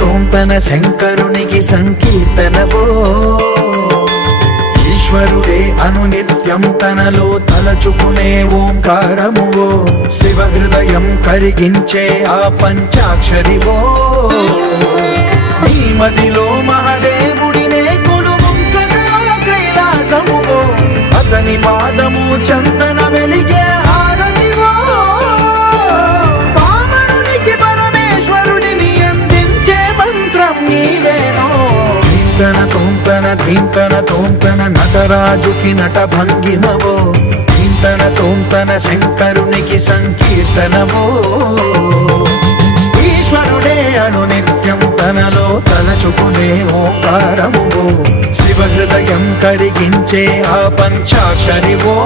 తోంతన శంకరునికి సంకీర్తనవో ఈశ్వరుడే అనునిత్యం తనలో తలచుకునే ఓంకారమువో శివ హృదయం కరిగించే ఆ పంచాక్షరివో నీ మదిలో మహాదేవుడినే కొలువుంచగా కైలాసమువో అతని పాదము చందన వెలిగే హారతివో పామరునికి పరమేశ్వరుడిని అందించే మంత్రం నీవేనో ధీంతన తోంతన నటరాజుకి నట భంగిమవో ధీంతన శంకరునికి సంకీర్తనవో ఈశ్వరుడే అనునిత్యం తనలో తలచుకునే ఓంకారమువో శివ హృదయం కరిగించే ఆ పంచాక్షరివో